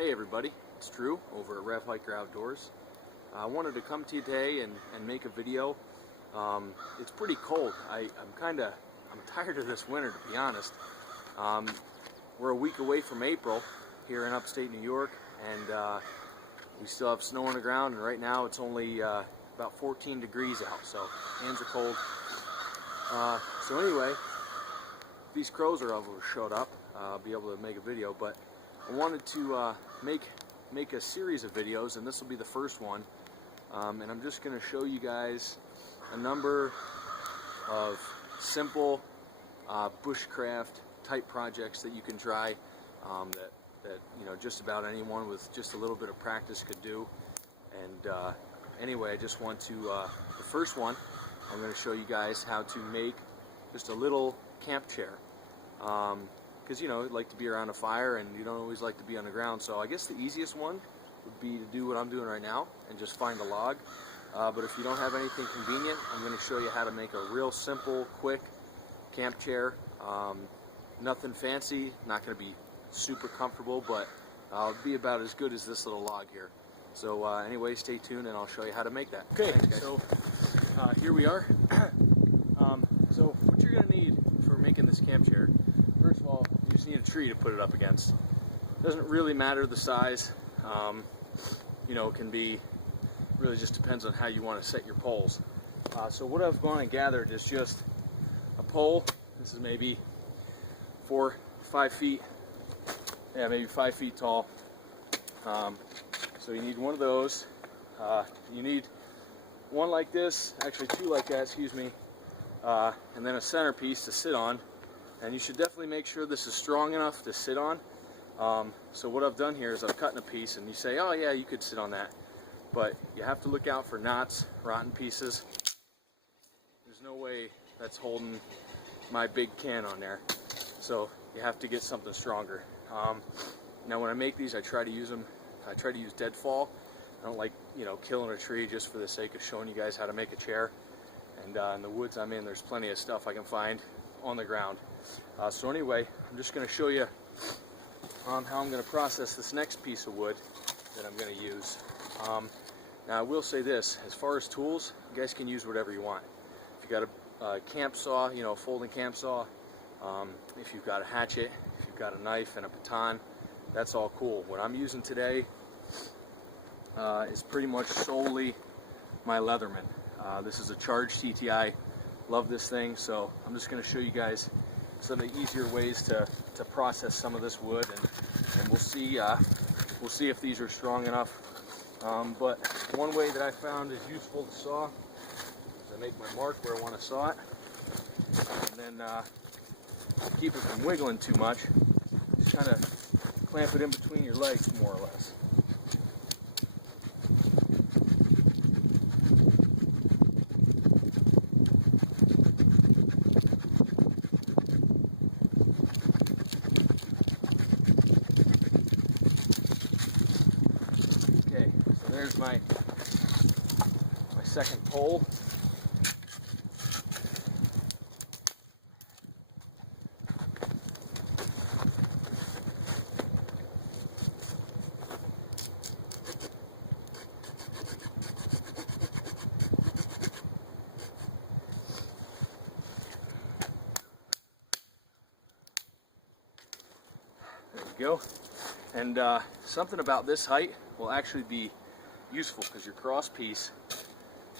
Hey everybody, it's Drew over at Rev Hiker Outdoors. I wanted to come to you today and make a video. It's pretty cold. I'm tired of this winter, to be honest. We're a week away from April here in upstate New York, and we still have snow on the ground, and right now it's only about 14 degrees out, so hands are cold. So anyway, these crows are showed up. I'll be able to make a video, but I wanted to make a series of videos, and this will be the first one. And I'm just going to show you guys a number of simple bushcraft type projects that you can try, that you know, just about anyone with just a little bit of practice could do. And anyway, I just want to the first one, I'm going to show you guys how to make just a little camp chair. Because, you know, you like to be around a fire and you don't always like to be on the ground. So I guess the easiest one would be to do what I'm doing right now and just find a log. But if you don't have anything convenient, I'm going to show you how to make a real simple, quick camp chair. Nothing fancy, not going to be super comfortable, but it'll be about as good as this little log here. So anyway, stay tuned and I'll show you how to make that. Okay, so here we are. So what you're going to need for making this camp chair, first of all, you just need a tree to put it up against. Doesn't really matter the size. You know, it can be, really just depends on how you want to set your poles. So what I've gone and gathered is just a pole. This is maybe 4 or 5 feet, yeah, maybe 5 feet tall. So you need one of those. You need one like this, actually 2 like that, excuse me, and then a centerpiece to sit on. And you should definitely make sure this is strong enough to sit on. So what I've done here is I've cut in a piece, and you say, oh yeah, you could sit on that. But you have to look out for knots, rotten pieces. There's no way that's holding my big can on there. So you have to get something stronger. Now when I make these, I try to use deadfall. I don't like, you know, killing a tree just for the sake of showing you guys how to make a chair. And in the woods I'm in, there's plenty of stuff I can find on the ground. So anyway, I'm just going to show you how I'm going to process this next piece of wood that I'm going to use. Now I will say this, as far as tools, you guys can use whatever you want. If you've got a camp saw, you know, a folding camp saw, if you've got a hatchet, if you've got a knife and a baton, that's all cool. What I'm using today is pretty much solely my Leatherman. This is a charged TTI. Love this thing, so I'm just going to show you guys some of the easier ways to process some of this wood, and we'll see if these are strong enough. But one way that I found is useful to saw is I make my mark where I want to saw it, and then keep it from wiggling too much. Just kind of clamp it in between your legs, more or less. My second pole. There we go. And something about this height will actually be useful because your cross piece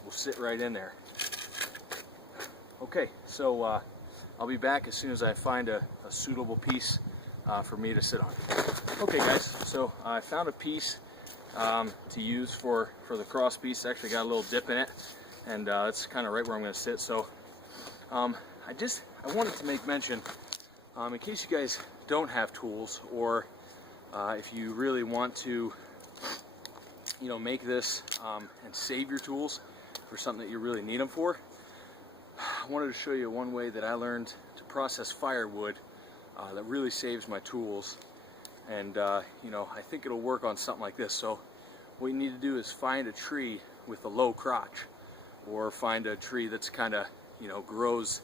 will sit right in there. Okay, so I'll be back as soon as I find a suitable piece for me to sit on. Okay guys, so I found a piece to use for the cross piece. It's actually got a little dip in it, and it's kind of right where I'm going to sit. So I wanted to make mention, in case you guys don't have tools, or if you really want to, you know, make this and save your tools for something that you really need them for, I wanted to show you one way that I learned to process firewood that really saves my tools. And you know, I think it'll work on something like this. So what you need to do is find a tree with a low crotch, or find a tree that's kind of, you know, grows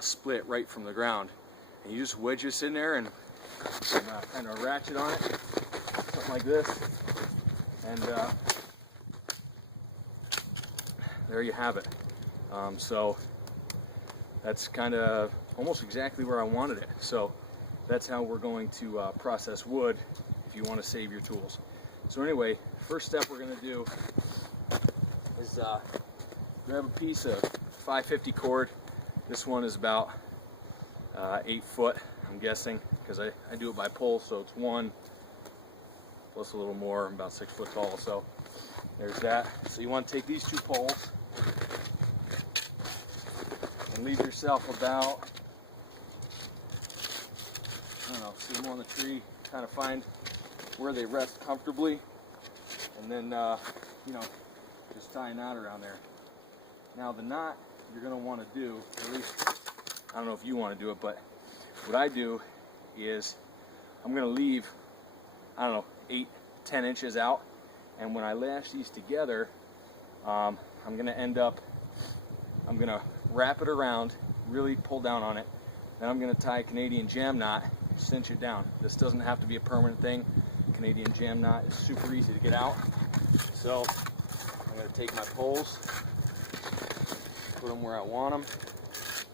split right from the ground, and you just wedge this in there and kind of ratchet on it, something like this, and there you have it. So that's kind of almost exactly where I wanted it. So that's how we're going to process wood if you want to save your tools. So anyway, first step we're going to do is grab a piece of 550 cord. This one is about 8 foot, I'm guessing, because I do it by pole, so it's 1 plus a little more, about 6 foot tall. So there's that. So you want to take these 2 poles and leave yourself about, I don't know, see them on the tree, kind of find where they rest comfortably, and then you know, just tie a knot around there. Now the knot you're going to want to do, at least I don't know if you want to do it, but what I do is I'm going to leave, I don't know, 8-10 inches out, and when I lash these together, I'm going to end up, I'm going to wrap it around, really pull down on it, then I'm going to tie a Canadian jam knot, cinch it down. This doesn't have to be a permanent thing. Canadian jam knot is super easy to get out. So I'm going to take my poles, put them where I want them. It's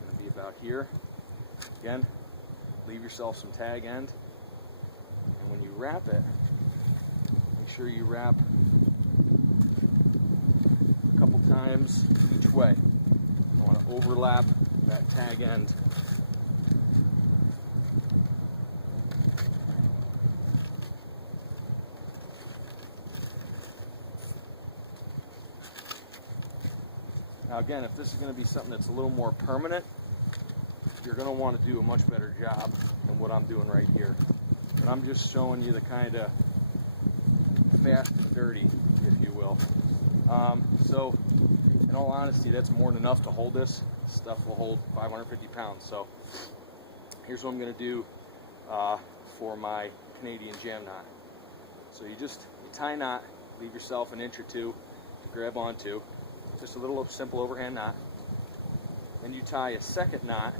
going to be about here. Again, leave yourself some tag end. And when you wrap it, make sure you wrap a couple times each way. You want to overlap that tag end. Now again, if this is going to be something that's a little more permanent, you're going to want to do a much better job than what I'm doing right here. But I'm just showing you the kind of fast and dirty, if you will. So in all honesty, that's more than enough to hold this. This stuff will hold 550 pounds. So here's what I'm going to do for my Canadian jam knot. So you tie a knot, leave yourself an inch or two to grab onto. Just a little simple overhand knot. Then you tie a second knot,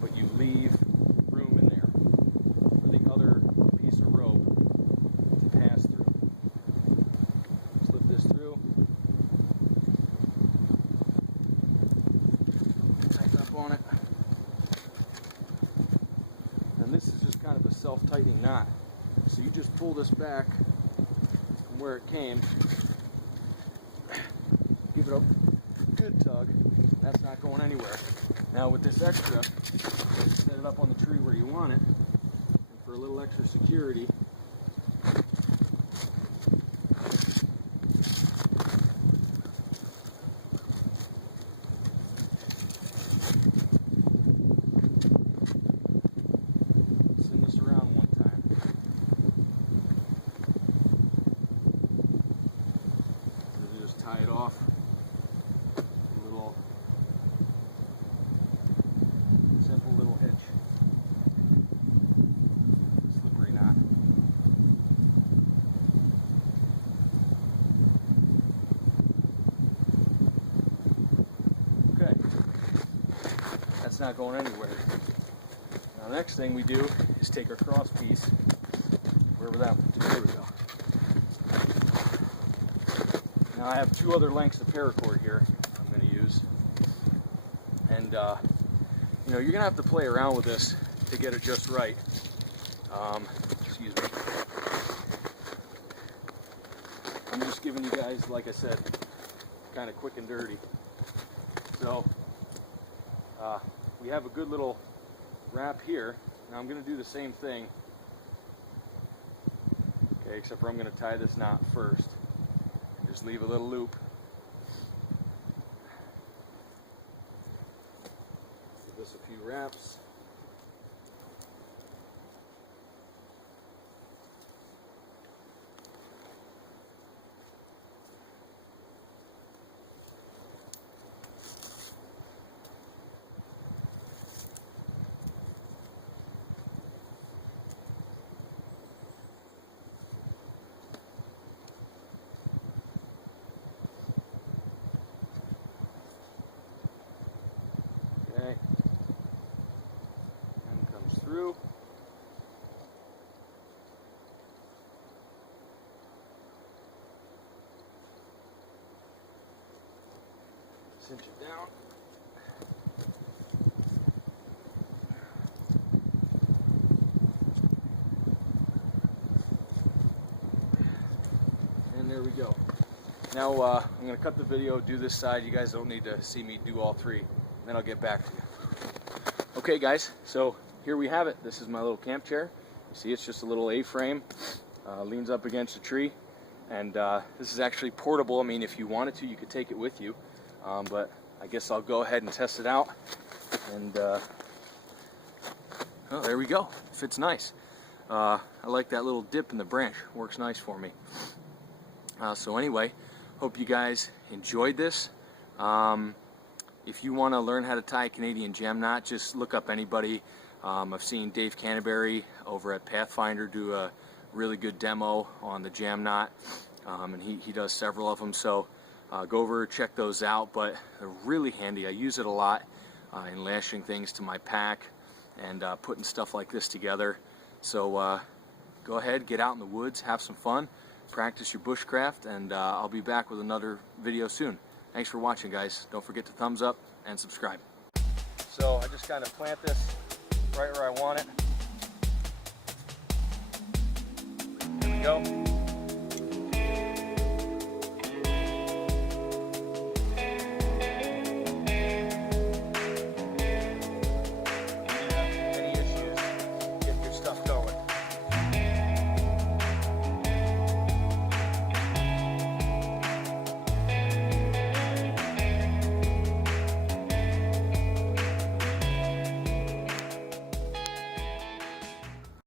but you leave room in there for the other piece of rope to pass through. Slip this through, tighten up on it, and this is just kind of a self-tightening knot. So you just pull this back from where it came, give it a good tug, and that's not going anywhere. Now with this extra, set it up on the tree where you want it, and for a little extra security, send this around one time. And then just tie it off. Not going anywhere. Now next thing we do is take our cross piece. Where was that one? There we go. Now I have 2 other lengths of paracord here I'm going to use, and you know, you're going to have to play around with this to get it just right. Excuse me. I'm just giving you guys, like I said, kind of quick and dirty. So we have a good little wrap here. Now I'm going to do the same thing, okay, except for I'm going to tie this knot first. Just leave a little loop. Give this a few wraps. cinch it down. And there we go. Now I'm going to cut the video, do this side. You guys don't need to see me do all three. Then I'll get back to you. Okay guys, so here we have it. This is my little camp chair. See, it's just a little A-frame, leans up against a tree, and this is actually portable. I mean, if you wanted to, you could take it with you, but I guess I'll go ahead and test it out. And oh, there we go. Fits nice. I like that little dip in the branch. Works nice for me. So anyway, hope you guys enjoyed this. If you want to learn how to tie a Canadian gem knot, just look up anybody. I've seen Dave Canterbury over at Pathfinder do a really good demo on the jam knot, and he does several of them, so go over, check those out. But they're really handy. I use it a lot in lashing things to my pack and putting stuff like this together. So go ahead, get out in the woods, have some fun, practice your bushcraft, and I'll be back with another video soon. Thanks for watching, guys. Don't forget to thumbs up and subscribe. So I just kind of plant this right where I want it. There we go.